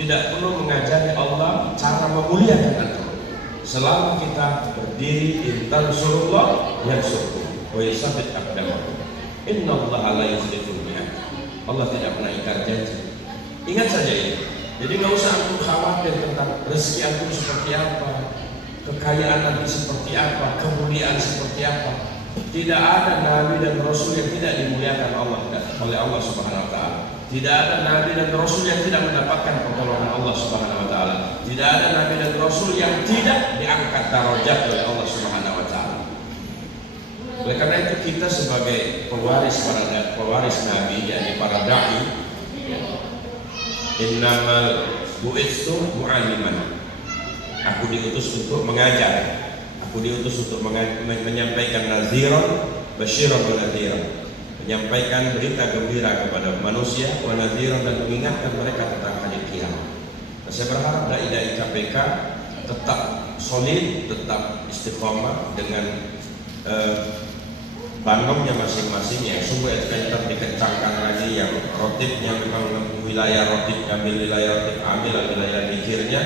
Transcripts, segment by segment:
tidak perlu mengajari Allah cara memuliakan antum. Selama kita berdiri, intan surullah yang surku, wa yusabit aqdamakum. Innallaha la yukhliful mi'ad. Allah tidak pernah ingkar janji. Ingat saja ini. Jadi nggak usah antum khawatir tentang rezeki antum seperti apa, kekayaan nanti seperti apa, kemuliaan seperti apa. Tidak ada nabi dan rasul yang tidak dimuliakan oleh Allah Subhanahu wa taala. Tidak ada nabi dan rasul yang tidak mendapatkan pertolongan Allah Subhanahu wa taala. Tidak ada nabi dan rasul yang tidak diangkat darajat oleh Allah Subhanahu wa taala. Oleh karena itu kita sebagai pewaris nabi, yakni para dai, innamal bu'itsu mu'alliman. Aku diutus untuk mengajar. Aku diutus untuk menyampaikan naziran, basyiran wa nadhiran. Menyampaikan berita gembira kepada manusia, wa nadhiran, dan mengingatkan mereka tentang hari kiamat. Nah, saya berharap dai-dai KPK tetap solid, tetap istiqomah dengan bandongnya masing-masing yang sungguh extender dikencangkan lagi, yang rotibnya memang wilayah rotib, ambil wilayah rotib, ambil wilayah mikirnya,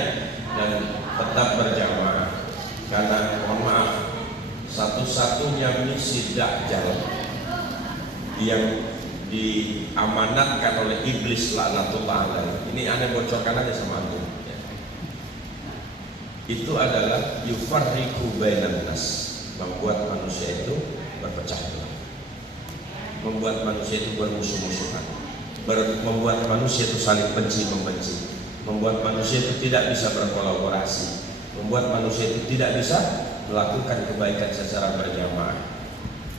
dan tetap berjamaah. Karena mohon maaf, satu-satunya misi Dajjal yang diamanatkan oleh iblis laknatullah alaih, ini Anda bocorkan aja sama antum ya. Itu adalah yufarriqu bainan nas, membuat manusia itu berpecah belah, membuat manusia itu bermusuh-musuhan, membuat manusia itu saling benci membenci, membuat manusia itu tidak bisa berkolaborasi, membuat manusia itu tidak bisa melakukan kebaikan secara berjamaah.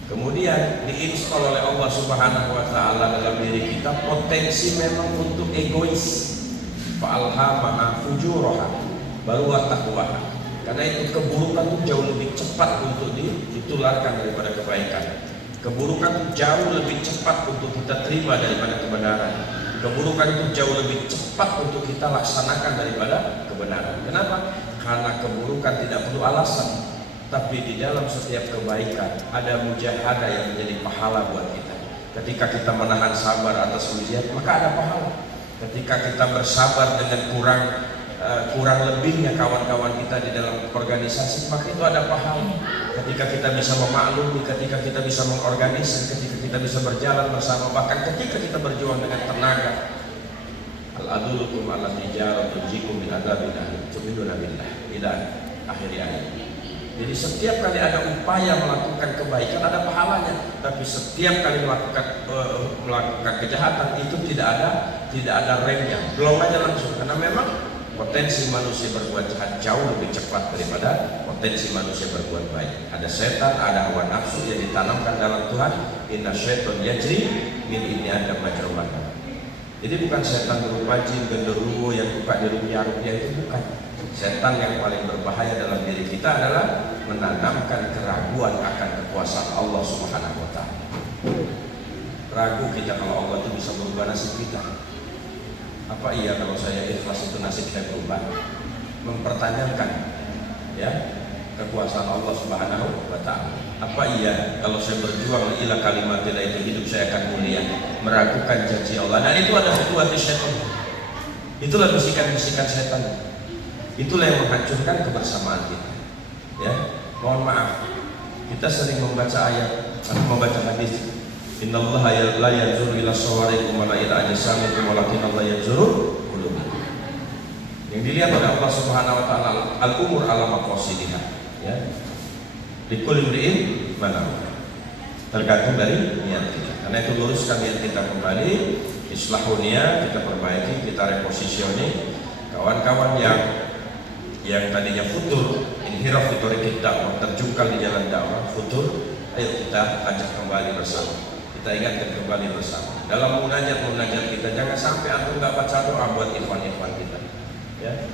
Kemudian diinstal oleh Allah Subhanahu wa taala dalam diri kita potensi memang untuk egois. Fa'alhamaha fujuraha baru taqwaha. Karena itu keburukan itu jauh lebih cepat untuk ditularkan daripada kebaikan. Keburukan itu jauh lebih cepat untuk kita terima daripada kebenaran. Keburukan itu jauh lebih cepat untuk kita laksanakan daripada kebenaran. Kenapa? Karena keburukan tidak perlu alasan. Tapi di dalam setiap kebaikan ada mujahadah yang menjadi pahala buat kita. Ketika kita menahan sabar atas ujian, maka ada pahala. Ketika kita bersabar dengan kurang lebihnya kawan-kawan kita di dalam organisasi, maka itu ada pahala. Ketika kita bisa memaklumi, ketika kita bisa mengorganisir, ketika kita bisa berjalan bersama, bahkan ketika kita berjuang dengan tenaga. Al-adulukum ala tijarah tunjikum min adzabin alim tu'minuna billah ila akhir ayat. Jadi setiap kali ada upaya melakukan kebaikan ada pahalanya, tapi setiap kali melakukan kejahatan itu tidak ada remnya, belum aja langsung, karena memang potensi manusia berbuat jahat jauh lebih cepat daripada potensi manusia berbuat baik. Ada setan, ada hawa nafsu yang ditanamkan dalam Tuhan. Inna syaiton yajri min ibni adam majrah. Jadi bukan setan berupa jin genderuwo yang buka di rupiah-rupiah, itu bukan. Setan yang paling berbahaya dalam diri kita adalah menanamkan keraguan akan kekuasaan Allah Subhanahu wa taala. Ragu kita kalau Allah itu bisa merubah nasib kita. Apa iya kalau saya ikhlas itu nasib saya berubah? Mempertanyakan ya kekuasaan Allah Subhanahu wa taala. Apa iya kalau saya berjuang ila kalimatillah itu hidup saya akan mulia? Meragukan janji Allah. Dan itu ada kuat di setan. Itulah bisikan-bisikan setan. Itulah yang menghancurkan kebersamaan kita. Ya, mohon maaf. Kita sering membaca ayat atau membaca hadis. Innallaha la yanzuru ila sawarikum wa la ila ajsamikum walakin Allah yanzuru qulubakum. Yang dilihat oleh Allah Subhanahu wa taala al-umur ala maqasidiha, ya. Likulli imri'in ma nawa. Tergantung dari niat kita. Karena itu luruskan niat kita kembali, islahu niyat, kita perbaiki, kita repositioning. Kawan-kawan yang tadinya futur, inhiraf fi thariqid dakwah, terjungkal di jalan dakwah, futur, ayo kita ajak kembali bersama. Kita ingatkan kembali bersama. Dalam munajat kita jangan sampai antum enggak baca doa buat ikhwan-ikhwan kita. Ya.